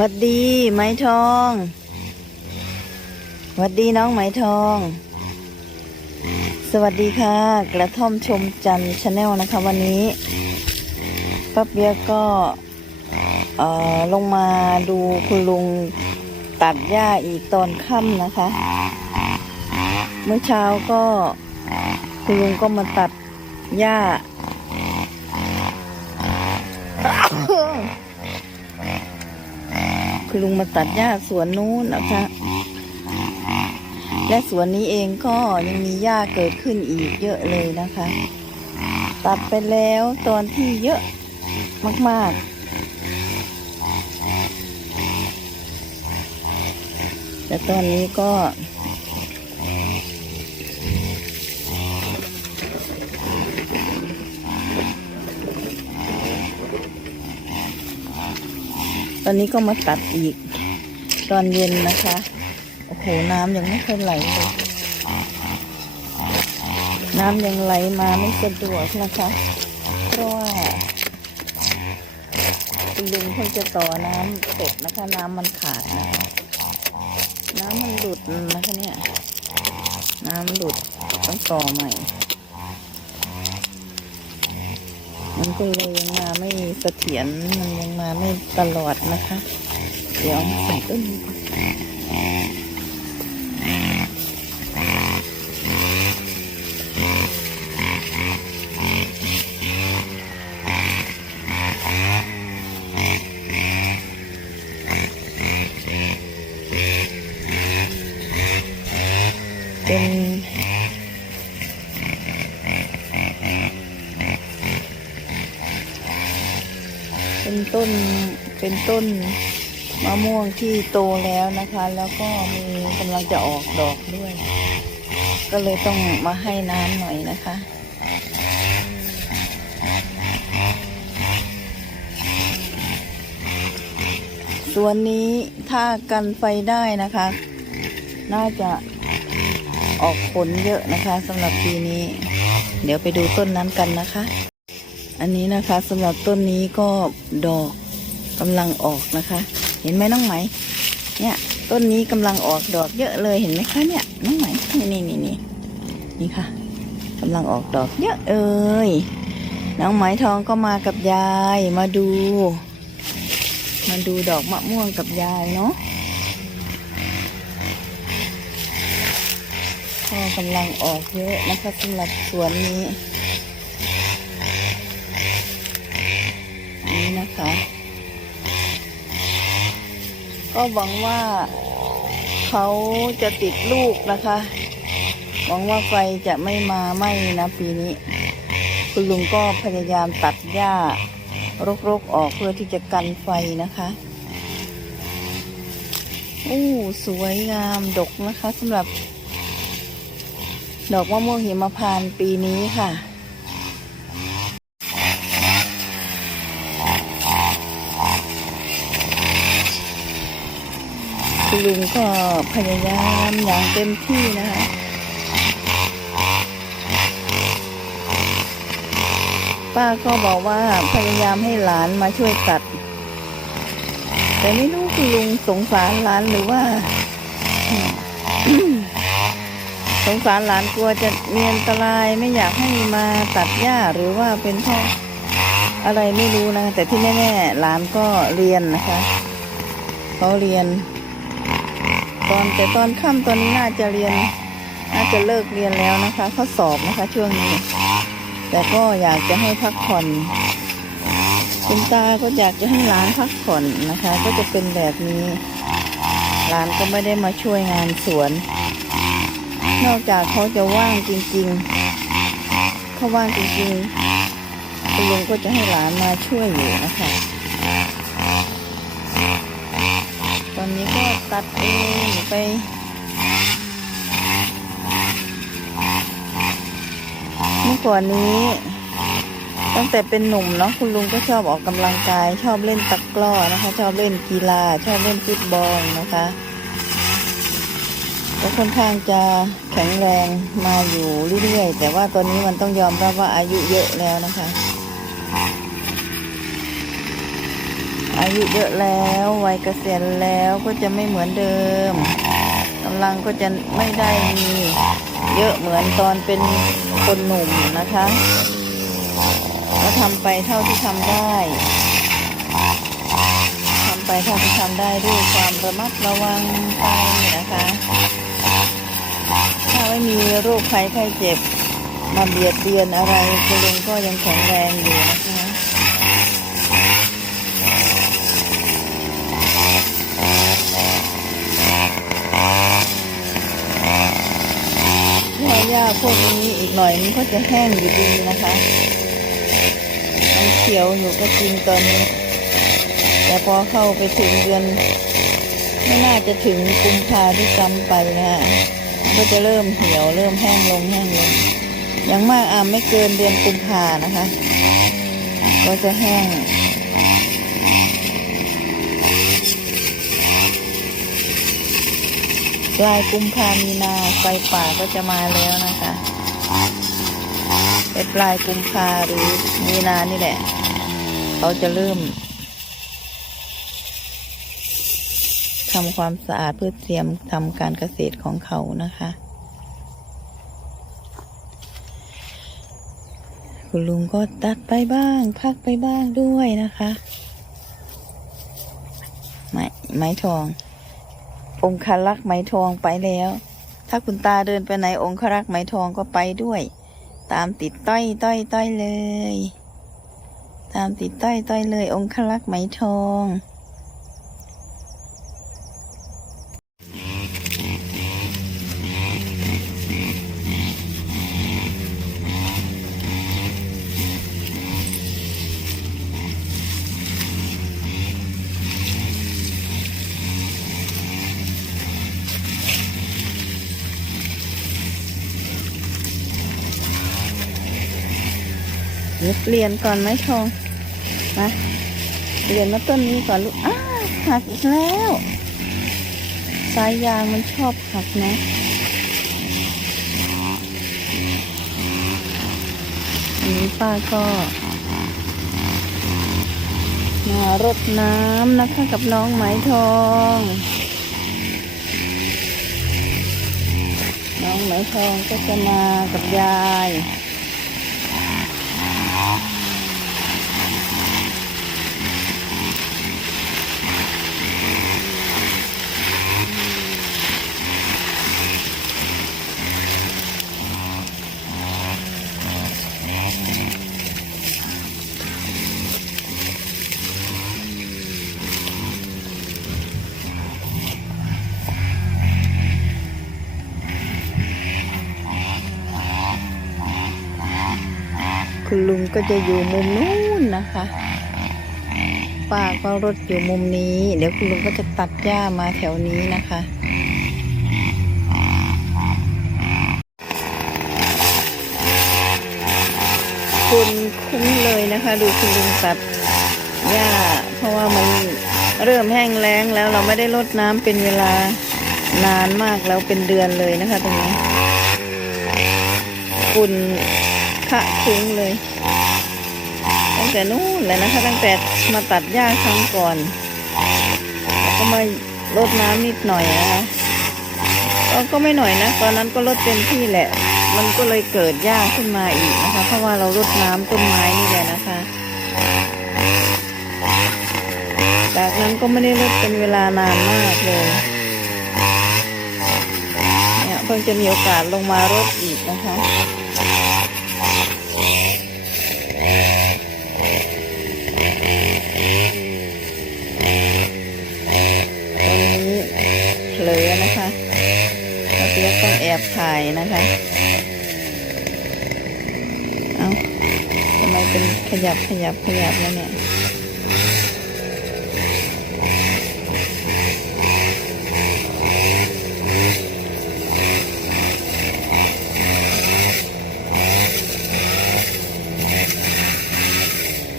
วัดดีไหมทองหวัดดีน้องไหมทอง สวัสดีค่ะ กระท่อมชมจันชาแนลนะคะ วันนี้ป้าเปียกก็เออลงมาดูคุณลุงตัดหญ้าอีกตอนค่ำนะคะ เมื่อเช้าก็คุณลุงก็มาตัดหญ้า คุณลุงมาตัดหญ้าสวนนู้นนะคะ และสวนนี้เองก็ยังมีหญ้าเกิดขึ้นอีกเยอะเลยนะคะ ตัดไปแล้วตอนที่เยอะมากๆ แต่ตอนนี้ก็ อนนี้ก็มาตัดอีก ตอนเย็นนะคะ โอ้โห น้ำยังไม่เคยไหลเลย น้ำยังไหลมาไม่สะดวกนะคะ เพราะว่าคุณลุงเพิ่งจะต่อน้ำเสร็จนะคะ น้ำมันขาดนะน้ำมันหลุดนะคะเนี่ย น้ำหลุดต้องต่อใหม่ มันก็เลยยังมาไม่เสถียรมันยังมาไม่ตลอดนะคะ เดี๋ยวใส่ต้นนี้ เป็นต้นเป็นต้นมะม่วงที่โตแล้วนะคะ แล้วก็มีกำลังจะออกดอกด้วย ก็เลยต้องมาให้น้ำหน่อยนะคะส่วนนี้ถ้ากันไฟได้นะคะ น่าจะออกผลเยอะนะคะสำหรับปีนี้ เดี๋ยวไปดูต้นนั้นกันนะคะ อันนี้นะคะสำหรับต้นนี้ก็ดอกกำลังออกนะคะ เห็นไหมน้องไหม เนี่ย ต้นนี้กำลังออกดอกเยอะเลยเห็นไหมคะเนี่ยน้องไหมนี่นี่นี่นี่นี่ค่ะกำลังออกดอกเยอะเอ้ยน้องไหมทองก็มากับยายมาดู มาดูดอกมะม่วงกับยายเนาะก็กำลังออกเยอะนะคะสำหรับสวนนี้ นี่นะคะ ก็หวังว่าเขาจะติดลูกนะคะ หวังว่าไฟจะไม่มาไหม้นะปีนี้ คุณลุงก็พยายามตัดหญ้ารกๆออกเพื่อที่จะกันไฟนะคะอู้สวยงามดกนะคะสำหรับ ดอกมะม่วงหิมพานต์ปีนี้ค่ะ คุณลุงก็พยายามอย่างเต็มที่นะคะป้าก็บอกว่าพยายามให้หลานมาช่วยตัด แต่ไม่รู้คุณลุงสงสารหลานหรือว่า สงสารหลานกลัวจะเมีอันตรายไม่อยากให้มาตัดหญ้าหรือว่าเป็นเพราะอะไรไม่รู้นะ แต่ที่แน่ๆหลานก็เรียนนะคะเขาเรียน ตอนแต่ตอนค่ำตอนนี้น่าจะเรียน น่าจะเลิกเรียนแล้วนะคะเขาสอบนะคะช่วงนี้ แต่ก็อยากจะให้พักผ่อนคุณตาก็อยากจะให้หลานพักผ่อนนะคะ ก็จะเป็นแบบนี้หลานก็ไม่ได้มาช่วยงานสวน นอกจากเขาจะว่างจริงๆเขาว่างจริงๆคุณลุงก็จะให้หลานมาช่วยอยู่นะคะ ต อนนี้ก็ตัดเองไปเมื่อก่อนนี้ ตั้งแต่เป็นหนุ่มเนาะคุณลุงก็ชอบออกกำลังกาย ชอบเล่นตะกร้อนะคะ ชอบเล่นกีฬา ชอบเล่นฟุตบอลนะคะก็ค่อนข้างจะแข็งแรงมาอยู่เรื่อยๆแต่ว่าตอนนี้มันต้องยอมรับว่าอายุเยอะแล้วนะคะ อายุเยอะแล้ววัยเกษียณแล้วก็จะไม่เหมือนเดิมกำลังก็จะไม่ได้มีเยอะเหมือนตอนเป็นคนหนุ่มนะคะก็ทำไปเท่าที่ทำได้ทำไปเท่าที่ทำได้ด้วยความระมัดระวังไปนะคะ ถ้าไม่มีโรคภัยไข้เจ็บมาเบียดเบียนอะไรคุณลุงก็ยังแข็งแรงอยู่นะคะ หญ้าพวกนี้อีกหน่อยมันก็จะแห้งอยู่ดีนะคะมันเขียวอยู่ก็จริงตอนนี้ แต่พอเข้าไปถึงเดือน ไม่น่าจะถึงกุมภาที่จำไปนะคะมันก็จะเริ่มเหี่ยวเริ่มแห้งลงแห้งลงอย่างมากอะไม่เกินเดือนกุมภานะคะ ก็จะแห้ง ปลายกุมภามีนาไฟป่าก็จะมาแล้วนะคะไปปลายกุมภาหรือมีนานี่แหละ เขาจะเริ่มทำความสะอาดเพื่อเตรียมทำการเกษตรของเขานะคะ คุณลุงก็ตัดไปบ้าง พักไปบ้างด้วยนะคะ ไม้ไม้ทอง องคลักษ์ไหมทองไปแล้ว ถ้าคุณตาเดินไปไหนองคลักษ์ไหมทองก็ไปด้วย ตามติดต้อยต้อยต้อยเลย ตามติดต้อยต้อยเลย องคลักษ์ไหมทอง เดี๋ยวเปลี่ยนก่อนไหมทองมาเปลี่ยนมาต้นนี้ก่อนลูกอ้าหักอีกแล้วสายยางมันชอบหักนะอันนี้ป้าก็มารดน้ำนะคะกับน้องไหมทอง น้องไหมทองก็จะมากับยาย ก็จะอยู่มุมนู้นนะคะป้าก็รถอยู่มุมนี้ เดี๋ยวคุณลุงก็จะตัดหญ้ามาแถวนี้นะคะคุณคุ้มเลยนะคะ ดูคุณลุงตัดหญ้า เพราะว่ามันเริ่มแห้งแล้งแล้วเราไม่ได้รดน้ำเป็นเวลานานมากแล้วเป็นเดือนเลยนะคะตรงนี้ฝุ่นคะคุ้งเลย แต่นู้นเลยนะคะ ตั้งแต่มาตัดหญ้าครั้งก่อนแล้วก็มารดน้ำนิดหน่อยนะคะก็ไม่หน่อยนะตอนนั้นก็ลดเต็มที่แหละ มันก็เลยเกิดหญ้าขึ้นมาอีกนะคะ เพราะว่าเรารดน้ำต้นไม้นี่แหละนะคะ จากนั้นก็ไม่ได้รดเป็นเวลานานมากเลยเนี่ยเพิ่งจะมีโอกาสลงมารดอีกนะคะ ตรงนี้เผลอนะคะเราเปียกต้องแอบถ่าย นะคะ เอาทำไมเป็นขยับขยับขยับแล้วเนี่ย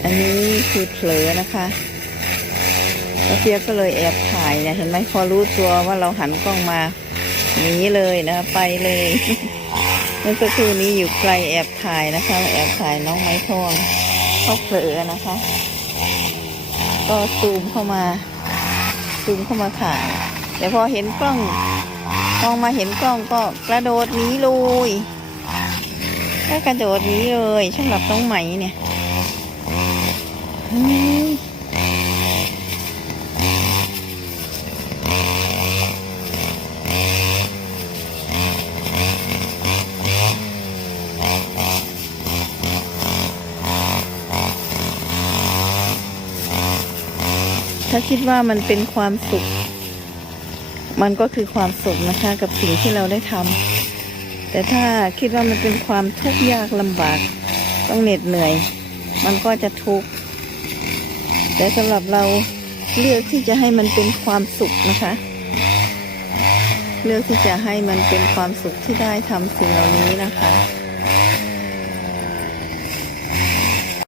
อันนี้คือเผลอนะคะแล้วเฟียก็เลยแอบถ่ายเนี่ยเห็นไหมพอรู้ตัวว่าเราหันกล้องมา หนีเลยนะไปเลยเมื่อสักครู่นี้อยู่ไกลแอบถ่ายนะคะ แอบถ่ายน้องไม้ทองเขาเผลอนะคะ ก็ซูมเข้ามาซูมเข้ามาถ่ายแต่พอเห็นกล้องมองมาเห็นกล้องก็กระโดดหนีเลยก็กระโดดหนีเลยสำหรับน้องไหมเนี่ย ถ้าคิดว่ามันเป็นความสุข มันก็คือความสุขนะคะ กับสิ่งที่เราได้ทำแต่ถ้าคิดว่ามันเป็นความทุกข์ยากลำบาก ต้องเหน็ดเหนื่อย มันก็จะทุกข์แต่สำหรับเราเลือกที่จะให้มันเป็นความสุขนะคะ เลือกที่จะให้มันเป็นความสุขที่ได้ทำสิ่งเหล่านี้นะคะ